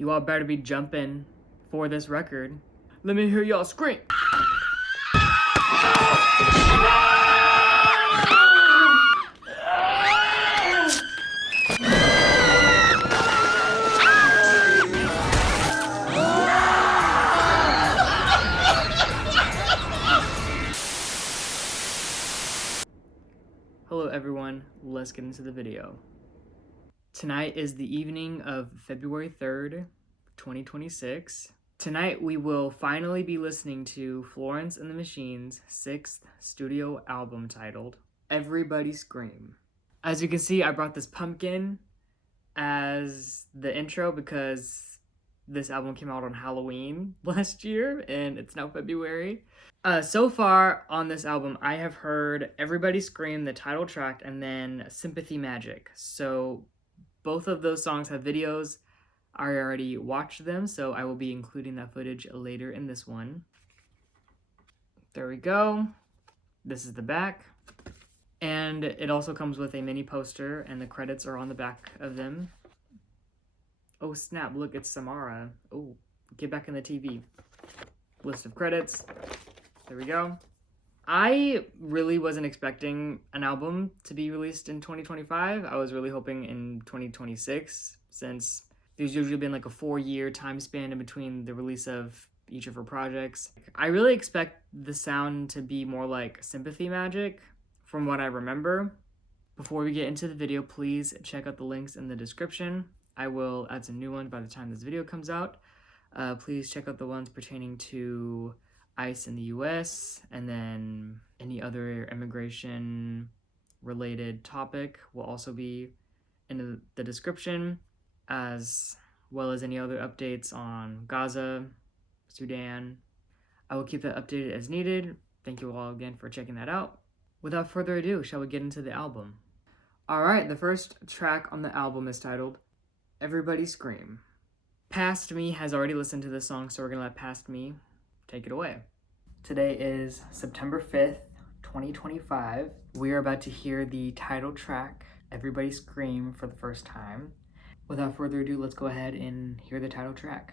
You all better be jumping for this record. Let me hear y'all scream. Hello everyone, let's get into the video. Tonight is the evening of February 3rd, 2026. Tonight we will finally be listening to Florence and the Machine's 6th studio album titled Everybody Scream. As you can see, I brought this pumpkin as the intro because this album came out on Halloween last year and it's now February. So far on this album, I have heard Everybody Scream, the title track, and then Sympathy Magic. So both of those songs have videos. I already watched them, so I will be including that footage later in this one. There we go. This is the back. And it also comes with a mini poster, and the credits are on the back of them. Oh snap, look, it's Samara. Oh, get back in the TV. List of credits. There we go. I really wasn't expecting an album to be released in 2025. I was really hoping in 2026, since there's usually been like a 4-year time span in between the release of each of her projects. I really expect the sound to be more like Sympathy Magic, from what I remember. Before we get into the video, please check out the links in the description. I will add some new ones by the time this video comes out. Please check out the ones pertaining to ICE in the US, and then any other immigration related topic will also be in the description, as well as any other updates on Gaza, Sudan. I will keep that updated as needed. Thank you all again for checking that out. Without further ado, shall we get into the album? Alright, the first track on the album is titled Everybody Scream. Past Me has already listened to this song, so we're gonna let Past Me take it away. Today is September 5th, 2025. We are about to hear the title track, Everybody Scream, for the first time. Without further ado, let's go ahead and hear the title track.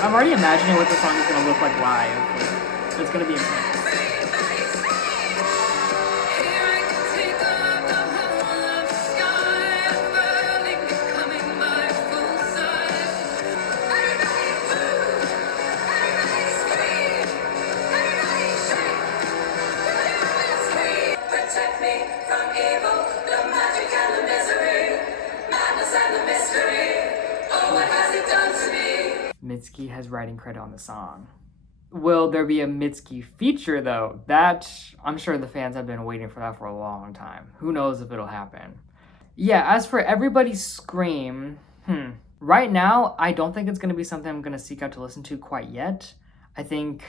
I'm already imagining what the song is going to look like live. It's going to be intense. Mitski has writing credit on the song. Will there be a Mitski feature though? That, I'm sure the fans have been waiting for that for a long time. Who knows if it'll happen. Yeah, as for Everybody Scream, right now, I don't think it's going to be something I'm going to seek out to listen to quite yet. I think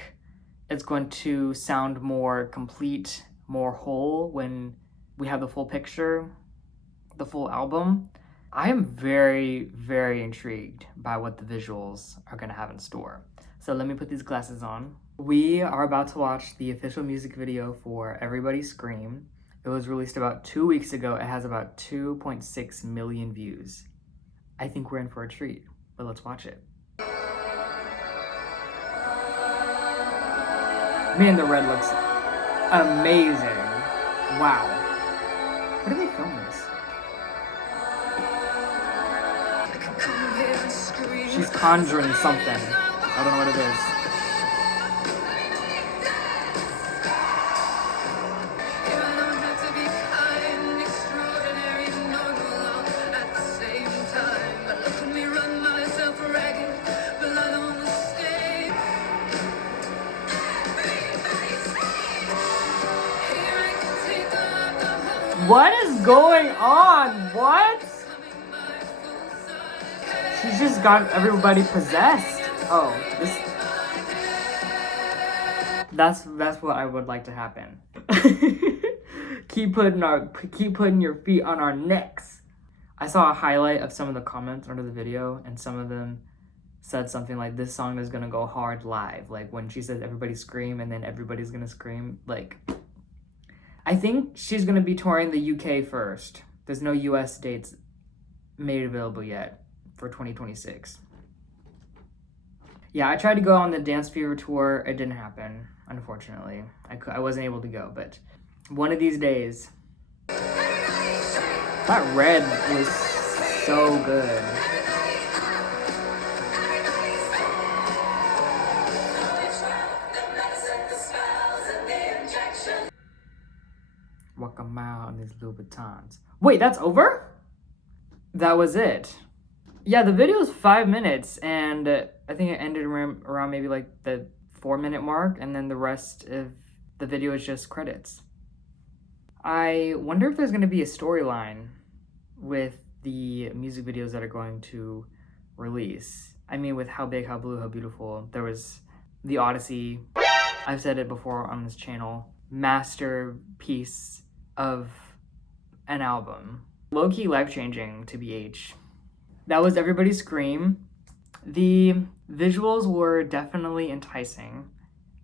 it's going to sound more complete, more whole when we have the full picture, the full album. I am very, very intrigued by what the visuals are going to have in store. So let me put these glasses on. We are about to watch the official music video for Everybody Scream. It was released about 2 weeks ago. It has about 2.6 million views. I think we're in for a treat, but let's watch it. Man, the red looks amazing. Wow. Where do they film this? She's conjuring something. I don't know what it is. What is going on? What? She's just got everybody possessed. Oh, this. That's what I would like to happen. keep putting your feet on our necks. I saw a highlight of some of the comments under the video, and some of them said something like, this song is gonna go hard live. Like when she says everybody scream and then everybody's gonna scream. Like, I think she's gonna be touring the UK first. There's no US dates made available yet for 2026. Yeah, I tried to go on the Dance Fever tour. It didn't happen, unfortunately. I wasn't able to go, but one of these days. That red was so good. Walk a mile in these Louboutins. Wait, that's over? That was it. Yeah, the video is 5 minutes, and I think it ended around maybe like the 4-minute mark, and then the rest of the video is just credits. I wonder if there's going to be a storyline with the music videos that are going to release. I mean, with How Big, How Blue, How Beautiful, there was The Odyssey. I've said it before on this channel. Masterpiece of an album. Low-key life-changing to BH. That was Everybody Scream. The visuals were definitely enticing,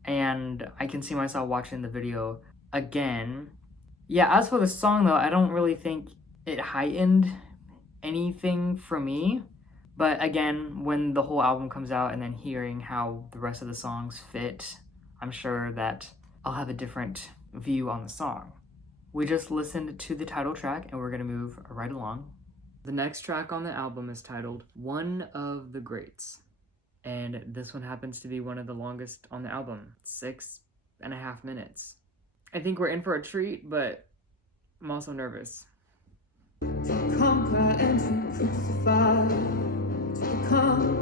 and I can see myself watching the video again. Yeah, as for the song though, I don't really think it heightened anything for me. But again, when the whole album comes out and then hearing how the rest of the songs fit, I'm sure that I'll have a different view on the song. We just listened to the title track and we're gonna move right along. The next track on the album is titled One of the Greats. And this one happens to be one of the longest on the album, 6.5 minutes. I think we're in for a treat, but I'm also nervous. To conquer and to crucify, to become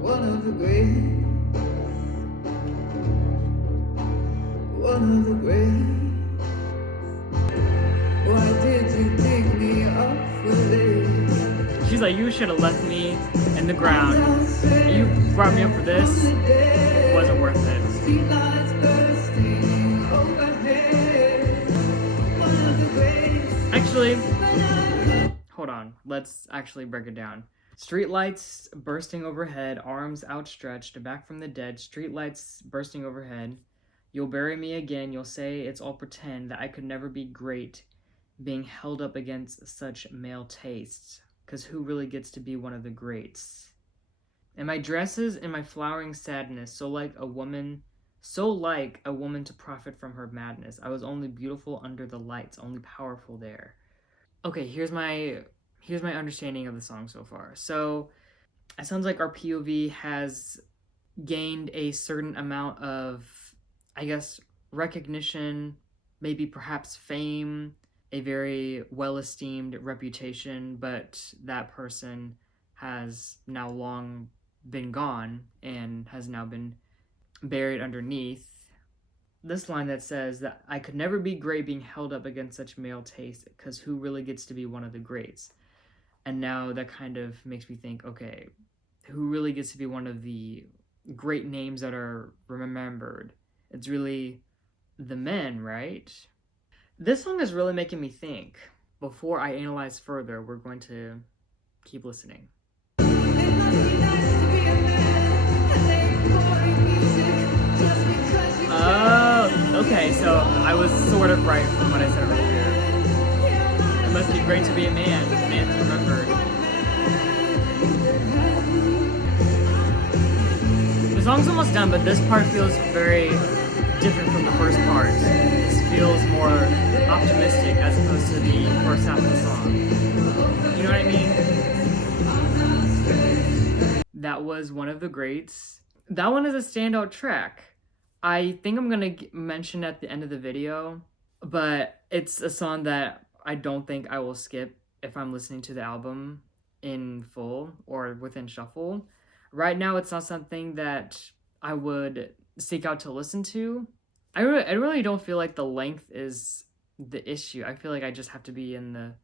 one of the great, one of the great. Why did you dig me up for this? She's like, you should have left me in the ground. You brought me up for this. It wasn't worth it. Actually, hold on. Let's actually break it down. Streetlights bursting overhead, arms outstretched, back from the dead. Streetlights bursting overhead. You'll bury me again. You'll say it's all pretend, that I could never be great, being held up against such male tastes. Because who really gets to be one of the greats? And my dresses and my flowering sadness, so like a woman to profit from her madness. I was only beautiful under the lights, only powerful there. Okay, here's my understanding of the song so far. So it sounds like our POV has gained a certain amount of, I guess, recognition, maybe perhaps fame, a very well-esteemed reputation, but that person has now long been gone and has now been buried underneath this line that says that I could never be great, being held up against such male taste, because who really gets to be one of the greats? And now that kind of makes me think, okay, who really gets to be one of the great names that are remembered? It's really the men, right? This song is really making me think. Before I analyze further, we're going to keep listening. Oh, okay, so I was sort of right from what I said earlier. It must be great to be a man. Man's remembered. The song's almost done, but this part feels very different from the first part. This feels more optimistic as opposed to the first half of the song. You know what I mean? That was One of the Greats. That one is a standout track. I think I'm gonna mention at the end of the video, but it's a song that I don't think I will skip if I'm listening to the album in full or within shuffle. Right now, it's not something that I would seek out to listen to. I really don't feel like the length is the issue. I feel like I just have to be in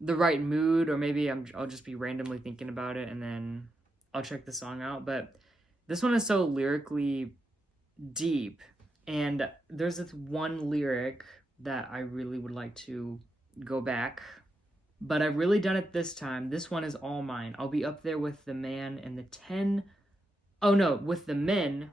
the right mood, or maybe I'll just be randomly thinking about it and then I'll check the song out. But this one is so lyrically deep, and there's this one lyric that I really would like to go back but I've really done it this time. This one is all mine. I'll be up there with the man and the 10, oh no, with the men,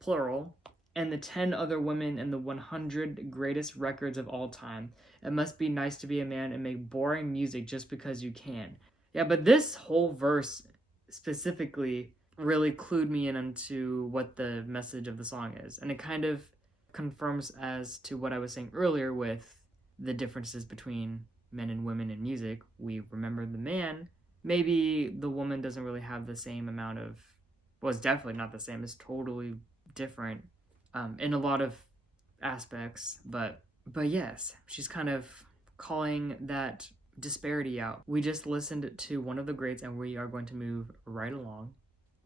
plural, and the 10 other women in the 100 greatest records of all time. It must be nice to be a man and make boring music just because you can. Yeah, but this whole verse specifically really clued me in onto what the message of the song is. And it kind of confirms as to what I was saying earlier with the differences between men and women in music. We remember the man. Maybe the woman doesn't really have the same amount of, well, it's definitely not the same. It's totally different in a lot of aspects. But yes, she's kind of calling that disparity out. We just listened to one of the greats and we are going to move right along.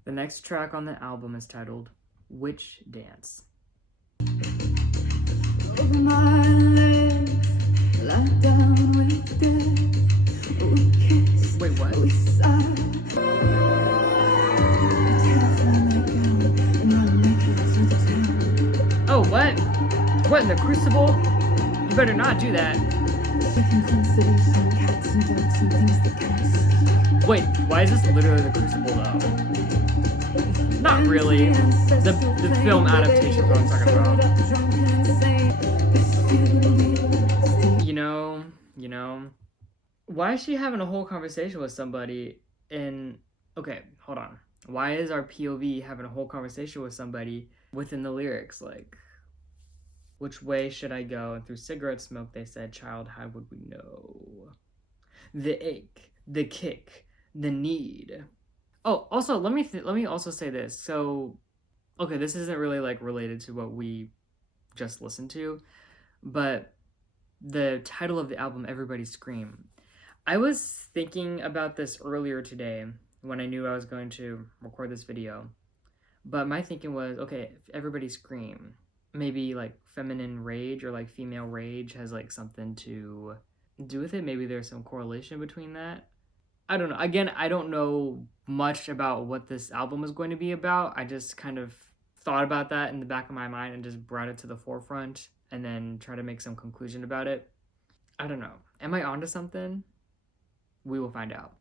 The next track on the album is titled Witch Dance. Over my legs, lie down with death. We kiss, Wait, what? we sigh. Oh, what? What in the Crucible? You better not do that. Wait, why is this literally the Crucible though? Not really. The film adaptation is what I'm talking about. You know. Why is she having a whole conversation with somebody in... Okay, hold on. Why is our POV having a whole conversation with somebody within the lyrics? Like, which way should I go? And through cigarette smoke, they said, child, how would we know? The ache, the kick, the need. Oh, also, let me also say this. So, okay, this isn't really like related to what we just listened to, but the title of the album, Everybody Scream. I was thinking about this earlier today when I knew I was going to record this video, but my thinking was, okay, Everybody Scream, maybe like feminine rage or like female rage has like something to do with it. Maybe there's some correlation between that. I don't know. Again, I don't know much about what this album is going to be about. I just kind of thought about that in the back of my mind and just brought it to the forefront and then try to make some conclusion about it. I don't know. Am I onto something? We will find out.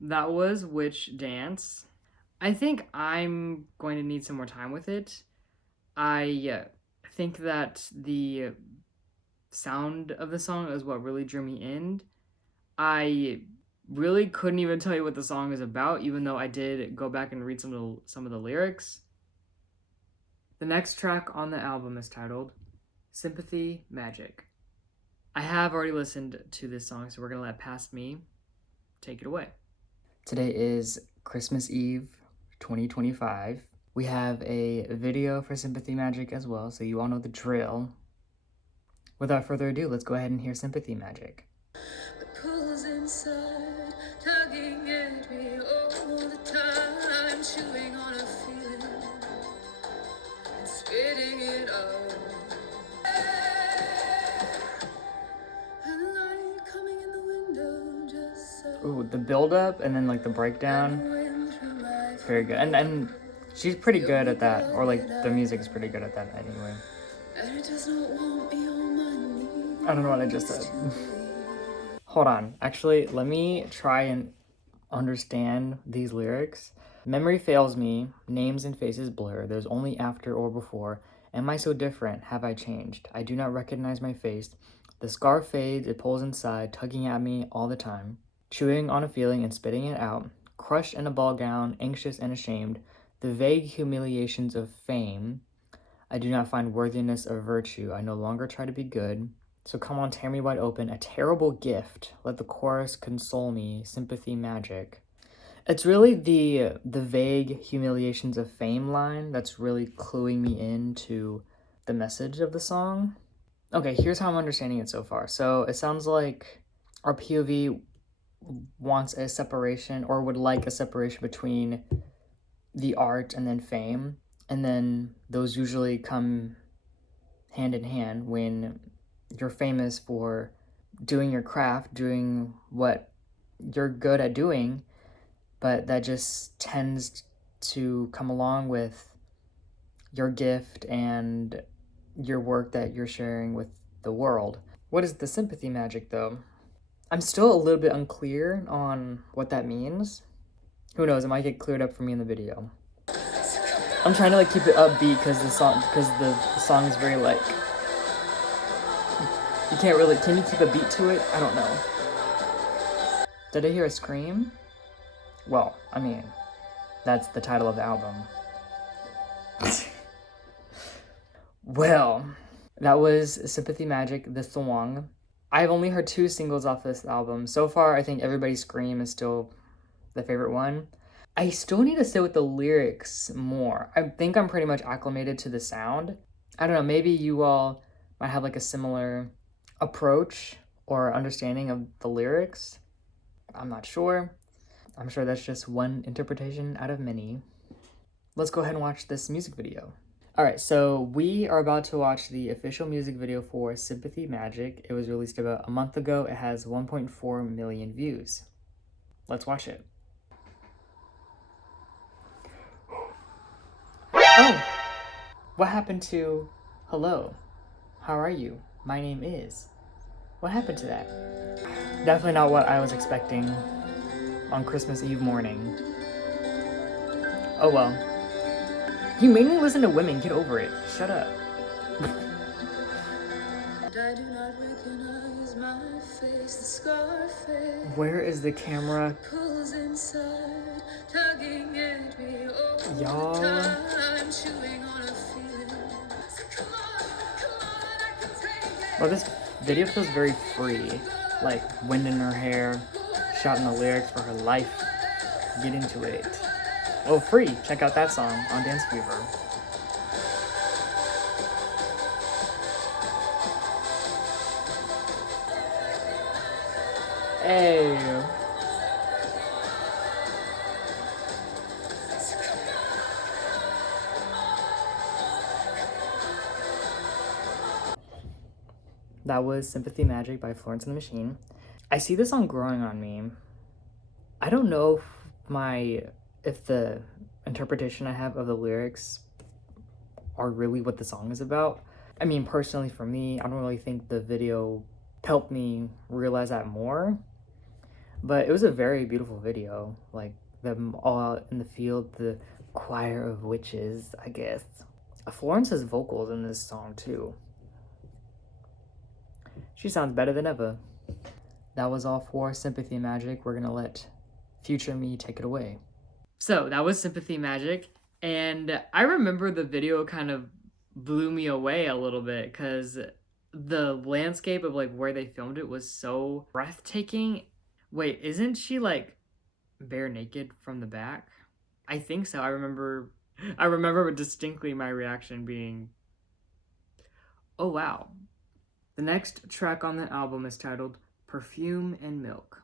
That was Witch Dance. I think I'm going to need some more time with it. I think that the sound of the song is what really drew me in. I really couldn't even tell you what the song is about, even though I did go back and read some of the lyrics. The next track on the album is titled Sympathy Magic. I have already listened to this song, so we're going to let Past Me take it away. Today is Christmas Eve 2025. We have a video for Sympathy Magic as well, so you all know the drill. Without further ado, let's go ahead and hear Sympathy Magic. It pulls inside, tugging at me all the time, chewing on a feeling and spitting it out. And the light coming in the window just so. Ooh, the build up and then like the breakdown. Very good. And she's pretty good at that, or like the music is pretty good at that anyway. And it does not want me on my knees. I don't know what I just said. Hold on. Actually, let me try and understand these lyrics. Memory fails me, names and faces blur, there's only after or before. Am I so different? Have I changed? I do not recognize my face. The scar fades, it pulls inside, tugging at me all the time. Chewing on a feeling and spitting it out. Crushed in a ball gown, anxious and ashamed. The vague humiliations of fame. I do not find worthiness of virtue. I no longer try to be good. So come on, tear me wide open. A terrible gift. Let the chorus console me. Sympathy magic. It's really the vague humiliations of fame line that's really cluing me into the message of the song. Okay, here's how I'm understanding it so far. So it sounds like our POV wants a separation, or would like a separation between the art and then fame. And then those usually come hand in hand when you're famous for doing your craft, doing what you're good at doing, but that just tends to come along with your gift and your work that you're sharing with the world. What is the sympathy magic, though? I'm still a little bit unclear on what that means. Who knows? It might get cleared up for me in the video. I'm trying to like keep it upbeat because the song is very like, you can't really, can you keep a beat to it? I don't know. Did I hear a scream? Well, I mean, that's the title of the album. Well, that was Sympathy Magic, The Song. I've only heard 2 singles off this album. So far, I think Everybody's Scream is still the favorite one. I still need to sit with the lyrics more. I think I'm pretty much acclimated to the sound. I don't know, maybe you all might have like a similar approach or understanding of the lyrics. I'm not sure. I'm sure that's just one interpretation out of many. Let's go ahead and watch this music video. Alright, so we are about to watch the official music video for Sympathy Magic. It was released about a month ago. It has 1.4 million views. Let's watch it. Oh! What happened to hello? How are you? My name is. What happened to that? Definitely not what I was expecting on Christmas Eve morning. Oh well. You made me listen to women. Get over it. Shut up. I do not recognize my face, the scar face. Where is the camera? Pulls inside, tugging at me all Y'all. the time, chewing on a feeling. So come on, I can take it. Well, this video feels very free. Like, wind in her hair, shouting the lyrics for her life. Get into it. Oh, free. Check out that song on Dance Fever. Hey. That was Sympathy Magic by Florence and the Machine. I see this song growing on me. I don't know if the interpretation I have of the lyrics are really what the song is about. I mean, personally for me, I don't really think the video helped me realize that more. But it was a very beautiful video. Like, them all out in the field, the choir of witches, I guess. Florence's vocals in this song, too. She sounds better than ever. That was all for Sympathy Magic. We're gonna let future me take it away. So, that was Sympathy Magic. And I remember the video kind of blew me away a little bit because the landscape of like where they filmed it was so breathtaking. Wait, isn't she like bare naked from the back? I think so. I remember distinctly my reaction being, oh wow. The next track on the album is titled Perfume and Milk.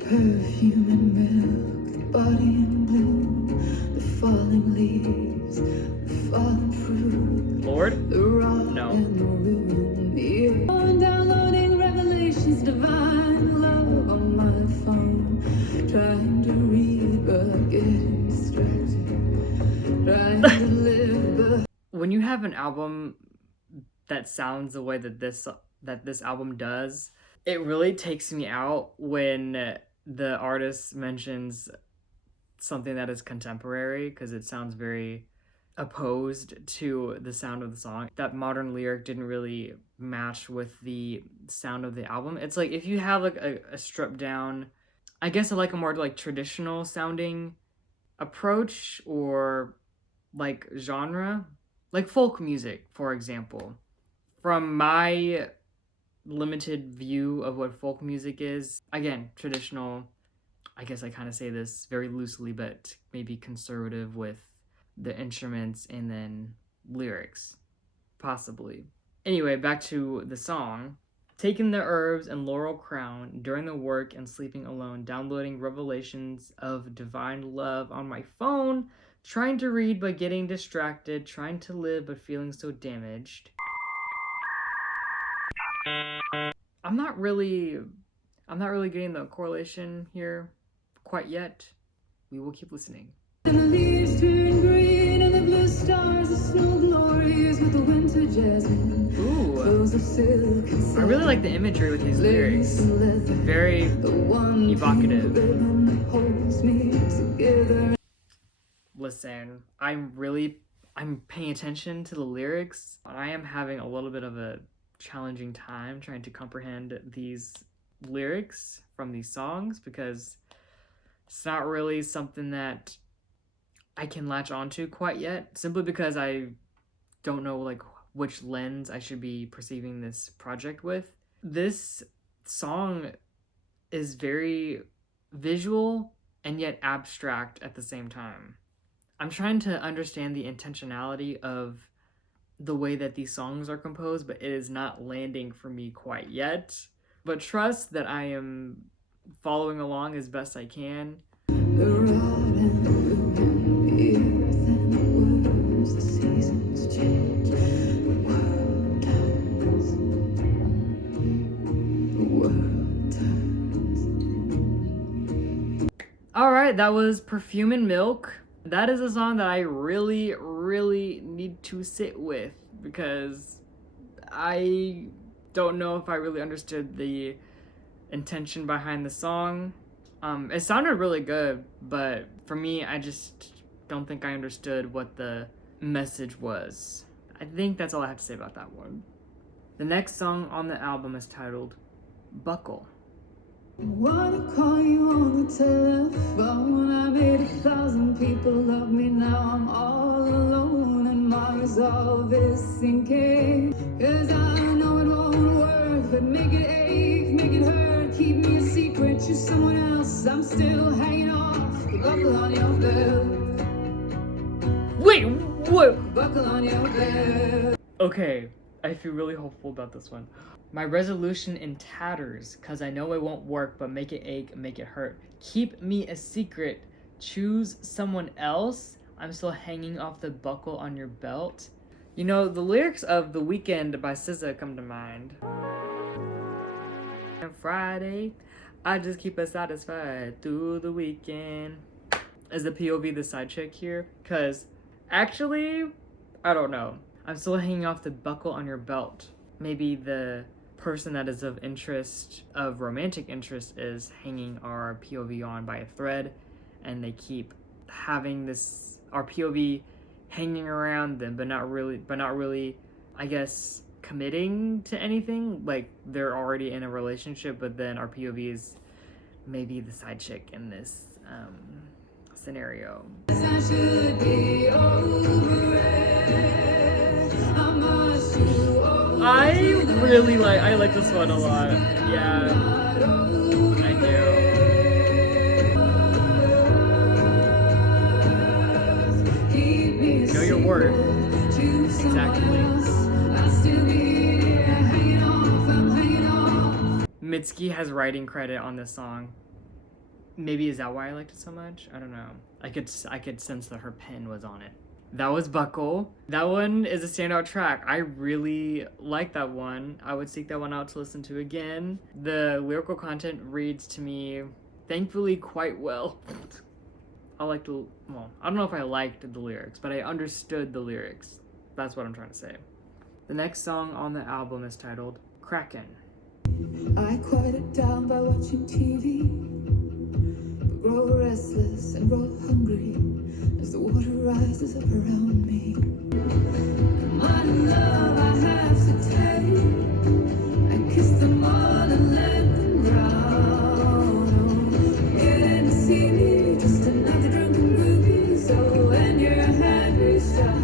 Perfume and milk, body in bloom, the falling leaves, the falling fruit, Lord? the rock No. and the room, the earth. Downloading revelations, divine love on my phone, trying to read but getting distracted, trying to live but... When you have an album that sounds the way that this album does, it really takes me out when the artist mentions something that is contemporary, because it sounds very opposed to the sound of the song. That modern lyric didn't really match with the sound of the album. It's like if you have like a stripped down, I guess like a more like traditional sounding approach or like genre, like folk music, for example. From my limited view of what folk music is, again, traditional, I guess I kind of say this very loosely, but maybe conservative with the instruments and then lyrics, possibly. Anyway, back to the song. Taking the herbs and laurel crown during the work and sleeping alone, downloading revelations of divine love on my phone, trying to read but getting distracted, trying to live but feeling so damaged. I'm not really getting the correlation here quite yet. We will keep listening. And the leaves turn green and the blue stars are snow glories with the winter jasmine. Ooh. Clothes of silk and I really like the imagery with these lyrics. Very evocative. holds me together. Listen, I'm paying attention to the lyrics. I am having a little bit of a challenging time trying to comprehend these lyrics from these songs because it's not really something that I can latch onto quite yet, simply because I don't know like which lens I should be perceiving this project with. This song is very visual and yet abstract at the same time. I'm trying to understand the intentionality of the way that these songs are composed, but it is not landing for me quite yet. But trust that I am following along as best I can. The rod and the moon, the earth and the worms, the seasons change, the world turns, the world turns. Alright, that was Perfume and Milk. That is a song that I really, really need to sit with because I don't know if I really understood the intention behind the song. It sounded really good, but for me, I just don't think I understood what the message was. I think that's all I have to say about that one. The next song on the album is titled Buckle. I wanna call you on the telephone. I made 1,000 people love me. Now I'm all alone and my resolve is sinking. 'Cause I know it won't work, but make it ache, make it hurt. Keep me a secret, you're someone else. I'm still hanging off. Buckle on your belt. Wait, what? Buckle on your belt. Okay, I feel really hopeful about this one. My resolution in tatters, cause I know it won't work, but make it ache, make it hurt. Keep me a secret, choose someone else. I'm still hanging off the buckle on your belt. You know, the lyrics of The Weeknd by SZA come to mind. And Friday, I just keep us satisfied through the weekend. Is the POV the side chick here? Cause actually, I don't know. I'm still hanging off the buckle on your belt. Maybe the person that is of interest, of romantic interest, is hanging our POV on by a thread, and they keep having this our POV hanging around them, but not really, I guess, committing to anything. Like they're already in a relationship, but then our POV is maybe the side chick in this scenario. I should be over it. I must do over I like this one a lot. Yeah, I do. Know your worth. Exactly. Mitski has writing credit on this song. Maybe is that why I liked it so much? I don't know. I could sense that her pen was on it. That was Buckle. That one is a standout track. I really like that one. I would seek that one out to listen to again. The lyrical content reads to me, thankfully, quite well. I don't know if I liked the lyrics, but I understood the lyrics. That's what I'm trying to say. The next song on the album is titled Kraken. I quiet it down by watching TV, but grow restless and grow hungry as the water rises up around me. My love I have to take and kiss them all and let them drown. Getting to see me, just another drunken groupie. So when your hand reached out.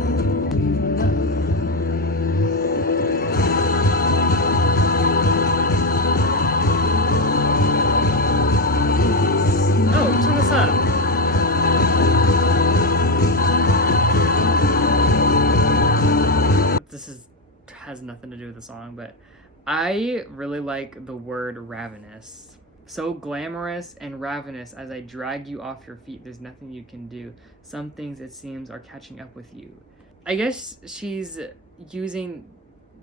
Oh, turn this up. Has nothing to do with the song, but I really like the word ravenous. So glamorous and ravenous as I drag you off your feet. There's nothing you can do. Some things, it seems, are catching up with you. I guess she's using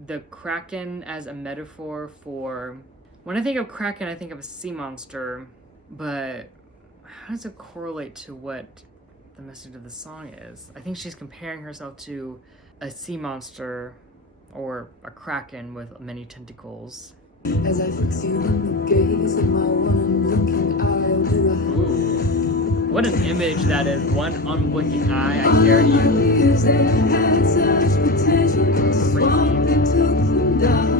the Kraken as a metaphor for... When I think of Kraken, I think of a sea monster, but how does it correlate to what the message of the song is? I think she's comparing herself to a sea monster or a kraken with many tentacles. As I fix you in the gaze of my one unblinking eye, do I? What an image that is. One unblinking eye, I dare you. They had such potential, the swamp that took them down.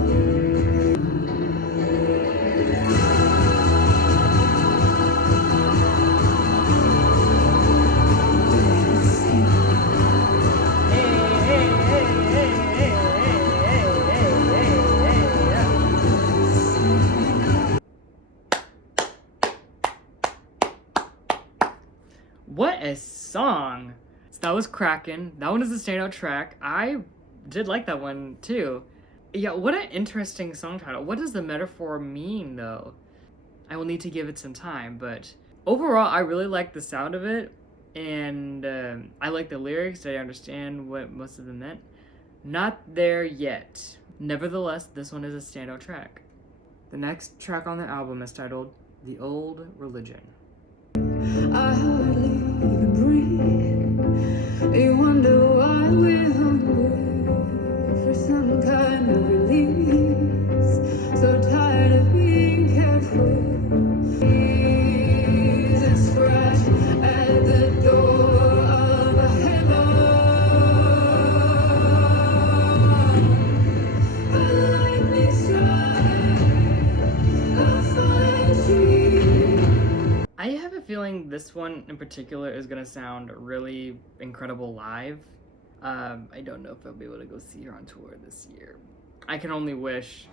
What a song! So that was Kraken. That one is a standout track. I did like that one too. Yeah, what an interesting song title. What does the metaphor mean though? I will need to give it some time, but overall I really like the sound of it, and I like the lyrics. I understand what most of them meant. Not there yet. Nevertheless, this one is a standout track. The next track on the album is titled The Old Religion. I hardly even breathe. You wonder why we're hungry for some kind of release. So tired of being careful. Jesus scratch at the door of heaven. A lightning strike, a fire tree. I have a feeling this one in particular is gonna sound really incredible live. I don't know if I'll be able to go see her on tour this year. I can only wish.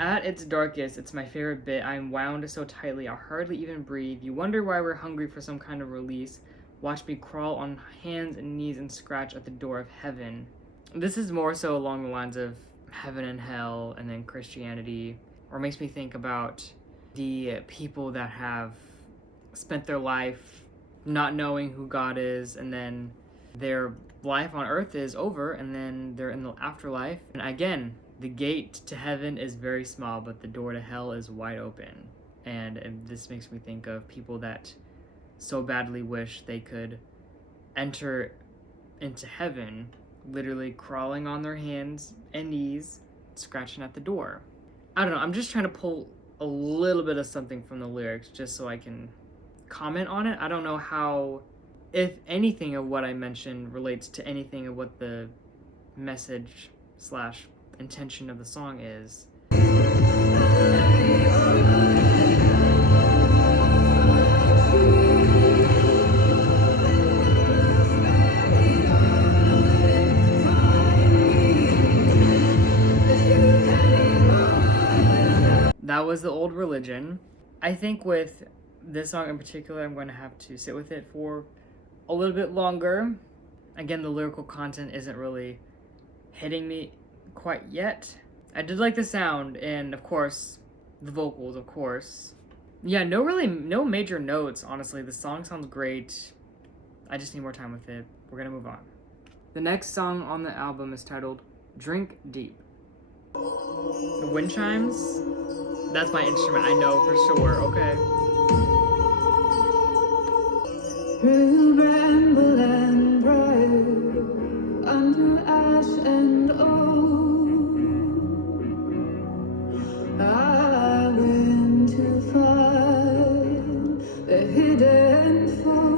At its darkest, it's my favorite bit. I'm wound so tightly, I hardly even breathe. You wonder why we're hungry for some kind of release. Watch me crawl on hands and knees and scratch at the door of heaven. This is more so along the lines of heaven and hell and then Christianity, or makes me think about the people that have spent their life not knowing who God is, and then their life on earth is over, and then they're in the afterlife. And again, the gate to heaven is very small, but the door to hell is wide open. And this makes me think of people that so badly wish they could enter into heaven, literally crawling on their hands and knees, scratching at the door. I don't know, I'm just trying to pull a little bit of something from the lyrics just so I can comment on it. I don't know how, if anything of what I mentioned relates to anything of what the message / intention of the song is. That was The Old Religion. I think with this song in particular, I'm going to have to sit with it for a little bit longer. Again, the lyrical content isn't really hitting me quite yet. I did like the sound, and of course, the vocals, of course. Yeah, no major notes, honestly. The song sounds great. I just need more time with it. We're gonna move on. The next song on the album is titled Drink Deep. The wind chimes? That's my instrument, I know for sure, okay. Through bramble and briar, under ash and oak, I went to find the hidden foe.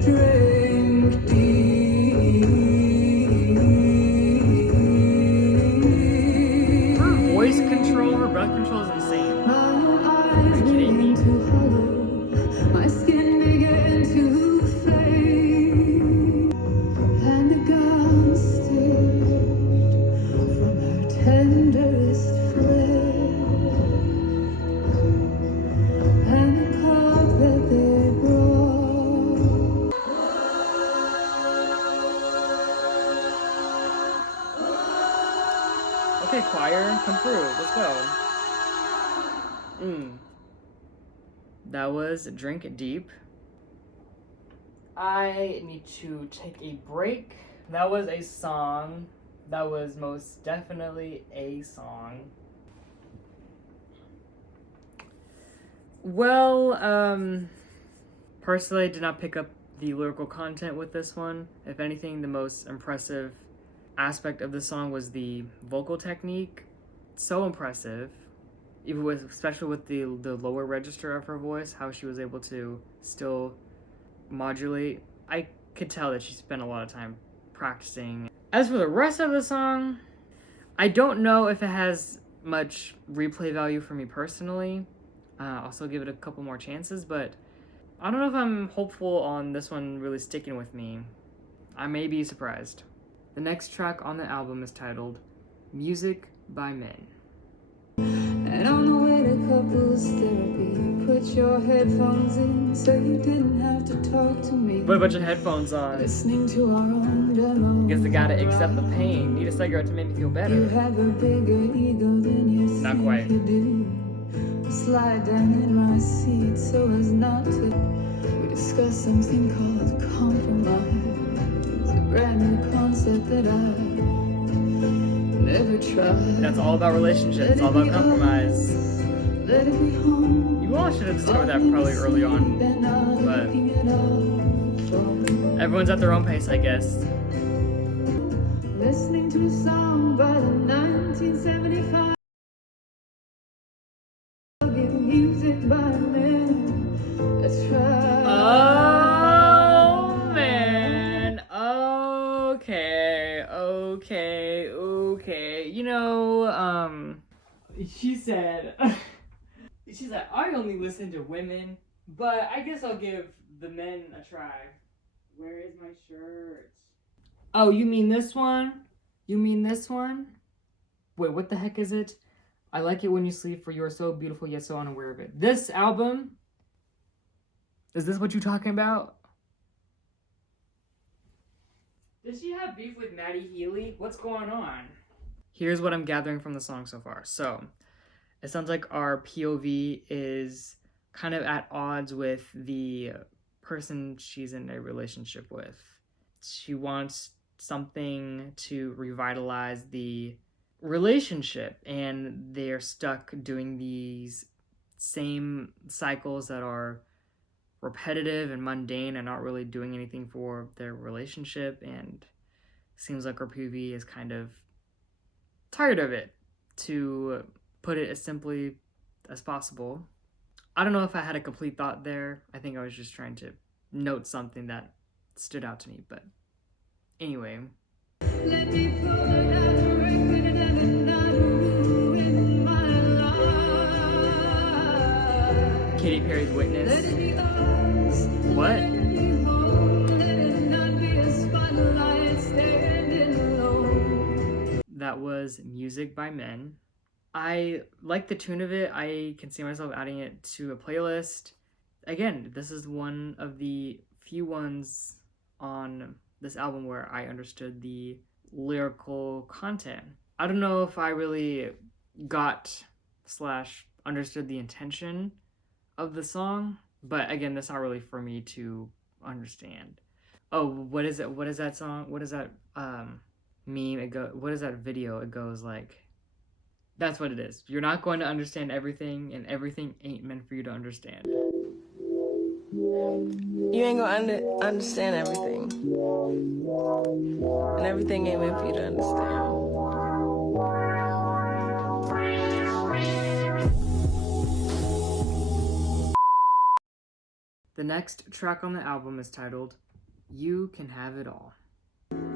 Drink deep. Her voice control, her breath control is insane. My eyes Are you kidding me? began to hollow, my skin began That was Drink Deep. I need to take a break. That was a song. That was most definitely a song. Well, personally, I did not pick up the lyrical content with this one. If anything, the most impressive aspect of the song was the vocal technique. So impressive, even with, especially with the lower register of her voice, how she was able to still modulate. I could tell that she spent a lot of time practicing. As for the rest of the song, I don't know if it has much replay value for me personally. I'll still give it a couple more chances, but I don't know if I'm hopeful on this one really sticking with me. I may be surprised. The next track on the album is titled Music by Men. And on the way to couples therapy, put your headphones in so you didn't have to talk to me. Put a bunch of headphones on. Listening to our own demo. Guess I gotta accept the pain. Need a cigarette to make me feel better. You have a bigger ego than you Not think quite. you do. Slide down in my seat so as not to. We discussed something called compromise. It's a brand new concept that I've never tried. That's all about relationships. It's all about compromise. Let it be home. You all should have discovered that probably early on, but everyone's at their own pace, I guess. Listening to a song by the 1975 music by men. That's right. Oh man. Okay. You know, she said, I only listen to women, but I guess I'll give the men a try. Where is my shirt? Oh, you mean this one? Wait, what the heck is it? I like it when you sleep, for you are so beautiful yet so unaware of it. This album? Is this what you're talking about? Does she have beef with Maddie Healy? What's going on? Here's what I'm gathering from the song so far. So, it sounds like our POV is kind of at odds with the person she's in a relationship with. She wants something to revitalize the relationship, and they're stuck doing these same cycles that are repetitive and mundane and not really doing anything for their relationship, and seems like our POV is kind of tired of it, to put it as simply as possible. I don't know if I had a complete thought there. I think I was just trying to note something that stood out to me, but anyway. Let me pull it out the record and not ruin my life. Katy Perry's Witness. Let it be us. What? Let it be home. Let it not be a spotlight standing alone. That was Music by Men. I like the tune of it. I can see myself adding it to a playlist. Again, this is one of the few ones on this album where I understood the lyrical content. I don't know if I really got / understood the intention of the song, but again, that's not really for me to understand. Oh, what is it? What is that song? What is that meme? What is that video? It goes like, that's what it is. You're not going to understand everything, and everything ain't meant for you to understand. You ain't gonna understand everything. And everything ain't meant for you to understand. The next track on the album is titled You Can Have It All.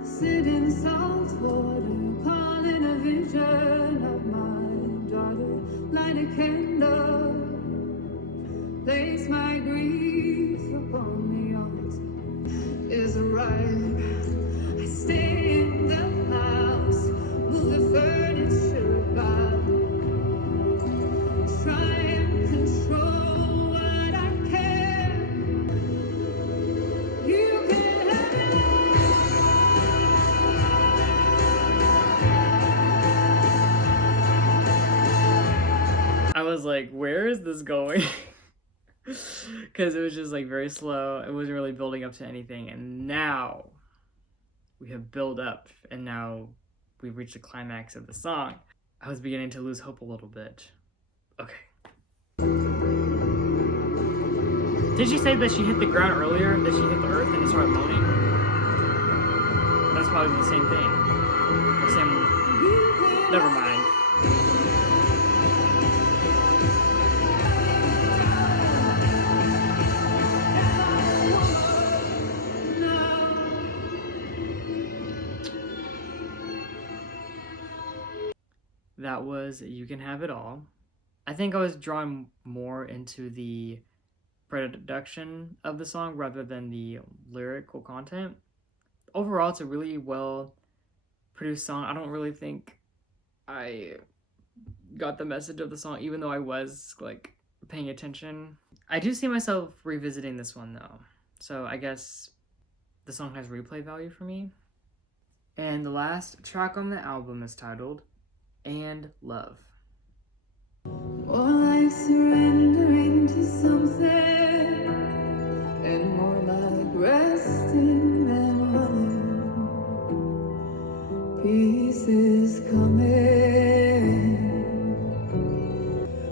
Sit in salt water, calling a vision of my daughter. Light a candle, place my grief upon the altar. Is right. I stay in the house, move the furniture about, try and control what I can. You can have it I was like, where is this going? because it was just like very slow. It wasn't really building up to anything, and now we have built up, and now we've reached the climax of the song. I was beginning to lose hope a little bit. Okay. Did she say that she hit the ground earlier? That she hit the earth and it started moaning? That's probably the same thing. The same. Never mind. That was You Can Have It All. I think I was drawn more into the production of the song rather than the lyrical content. Overall, it's a really well produced song. I don't really think I got the message of the song, even though I was like paying attention. I do see myself revisiting this one though, so I guess the song has replay value for me. And the last track on the album is titled And Love. More like surrendering to something, and more like resting than running. Peace is coming.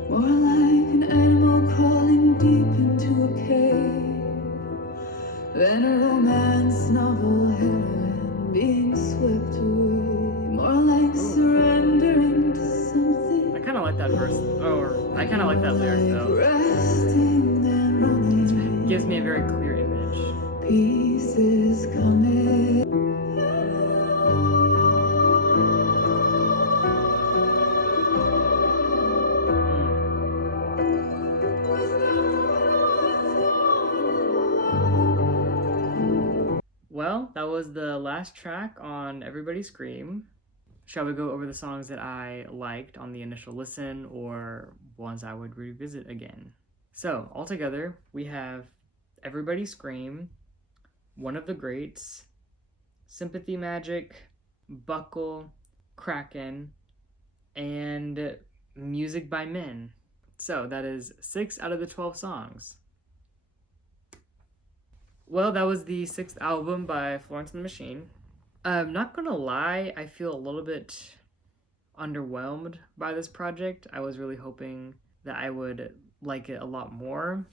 More like an animal crawling deep into a cave than a romance novel heroine being swept away. More like surrendering to something. I kind of like that verse, or I kind of like that lyric though. Resting than running. It gives me a very clear image. Peace is coming. Well, that was the last track on Everybody Scream. Shall we go over the songs that I liked on the initial listen or ones I would revisit again? So, altogether, we have Everybody Scream, One of the Greats, Sympathy Magic, Buckle, Kraken, and Music by Men. So, that is 6 out of the 12 songs. Well, that was the 6th album by Florence and the Machine. I'm not gonna lie, I feel a little bit underwhelmed by this project. I was really hoping that I would like it a lot more.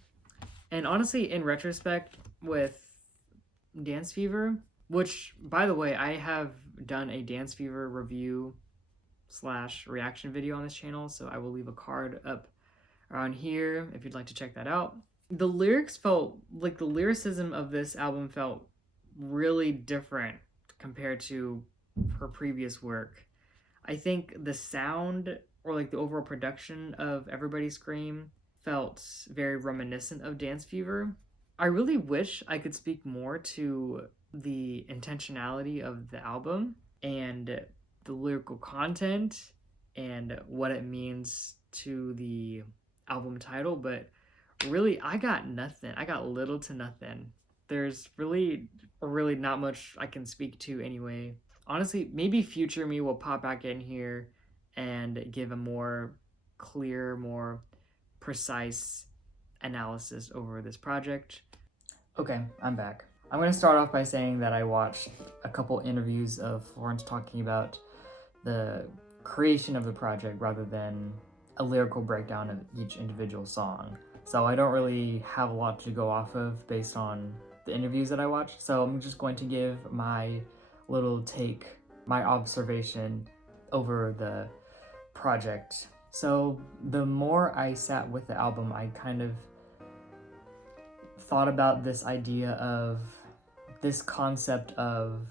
And honestly, in retrospect, with Dance Fever, which, by the way, I have done a Dance Fever review / reaction video on this channel, so I will leave a card up around here if you'd like to check that out. The lyrics felt like the lyricism of this album felt really different compared to her previous work. I think the sound or like the overall production of Everybody Scream felt very reminiscent of Dance Fever. I really wish I could speak more to the intentionality of the album and the lyrical content and what it means to the album title, but really, I got nothing. I got little to nothing. There's really not much I can speak to anyway. Honestly, maybe future me will pop back in here and give a more clear, more precise analysis over this project. Okay, I'm back. I'm going to start off by saying that I watched a couple interviews of Florence talking about the creation of the project rather than a lyrical breakdown of each individual song. So I don't really have a lot to go off of based on the interviews that I watched. So I'm just going to give my little take, my observation over the project. So the more I sat with the album, I kind of thought about this idea of this concept of,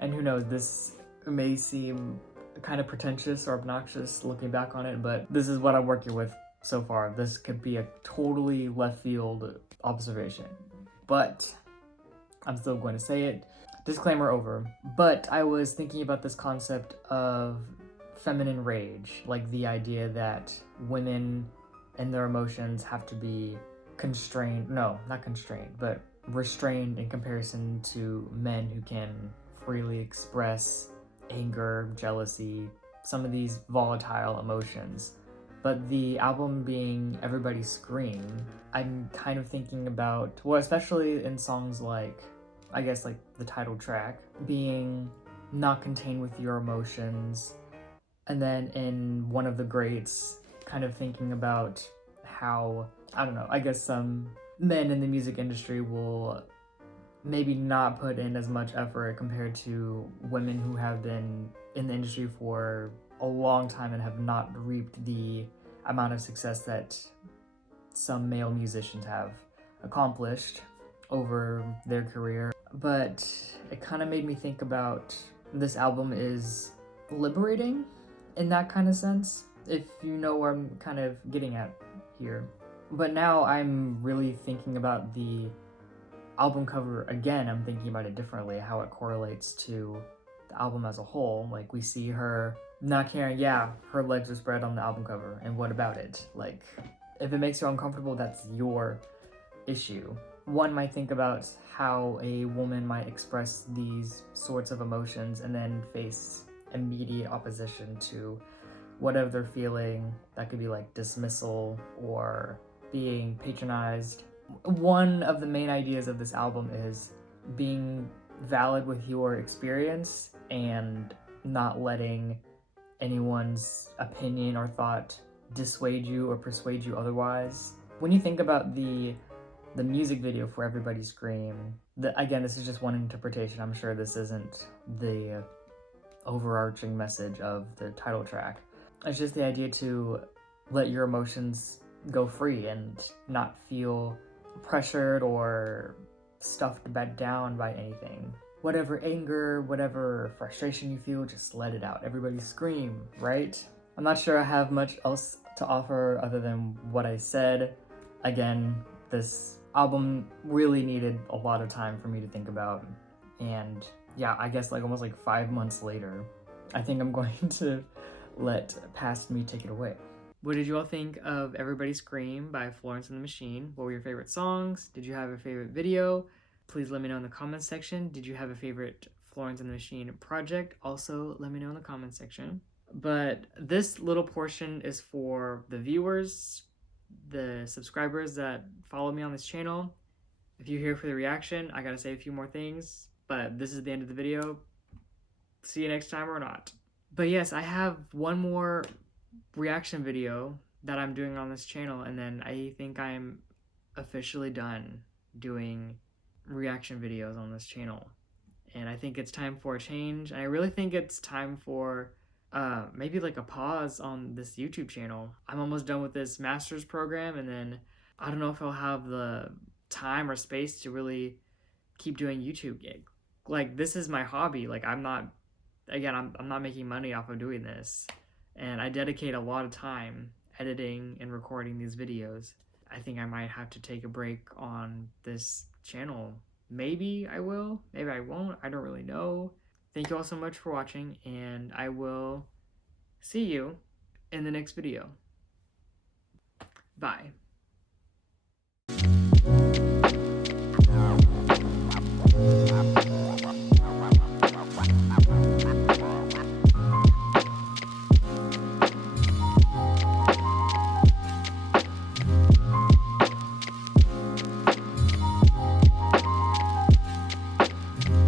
and who knows, this may seem kind of pretentious or obnoxious looking back on it, but this is what I'm working with so far. This could be a totally left field observation, but I'm still going to say it. Disclaimer over. But I was thinking about this concept of feminine rage, like the idea that women and their emotions have to be constrained, no, not constrained, but restrained in comparison to men who can freely express anger, jealousy, some of these volatile emotions. But the album being Everybody Scream I'm kind of thinking about, well, especially in songs like, I guess like the title track, being not contained with your emotions. And then in One of the Greats, kind of thinking about how, I don't know, I guess some men in the music industry will maybe not put in as much effort compared to women who have been in the industry for a long time and have not reaped the amount of success that some male musicians have accomplished over their career. But it kind of made me think about this album is liberating in that kind of sense, if you know where I'm kind of getting at here. But now I'm really thinking about the album cover again. I'm thinking about it differently, how it correlates to the album as a whole. Like, we see her not caring, yeah, her legs are spread on the album cover, and what about it? Like, if it makes you uncomfortable, that's your issue. One might think about how a woman might express these sorts of emotions and then face immediate opposition to whatever they're feeling. That could be like dismissal or being patronized. One of the main ideas of this album is being valid with your experience and not letting anyone's opinion or thought dissuade you or persuade you otherwise. When you think about the music video for Everybody Scream, again, this is just one interpretation. I'm sure this isn't the overarching message of the title track. It's just the idea to let your emotions go free and not feel pressured or stuffed back down by anything. Whatever anger, whatever frustration you feel, just let it out. Everybody scream, right? I'm not sure I have much else to offer other than what I said. Again, this album really needed a lot of time for me to think about, and yeah, I guess like almost like 5 months later, I think I'm going to let Past Me take it away. What did you all think of Everybody Scream by Florence and the Machine? What were your favorite songs? Did you have a favorite video? Please let me know in the comments section. Did you have a favorite Florence and the Machine project? Also, let me know in the comments section. But this little portion is for the viewers, the subscribers that follow me on this channel. If you're here for the reaction, I gotta say a few more things, but this is the end of the video. See you next time or not. But yes, I have one more reaction video that I'm doing on this channel, and then I think I'm officially done doing reaction videos on this channel. And I think it's time for a change, and I really think it's time for maybe like a pause on this YouTube channel. I'm almost done with this master's program, and then I don't know if I'll have the time or space to really keep doing YouTube gig. Like, this is my hobby. Like, I'm not making money off of doing this, and I dedicate a lot of time editing and recording these videos. I think I might have to take a break on this channel. Maybe I will, maybe I won't, I don't really know. Thank you all so much for watching, and I will see you in the next video. Bye.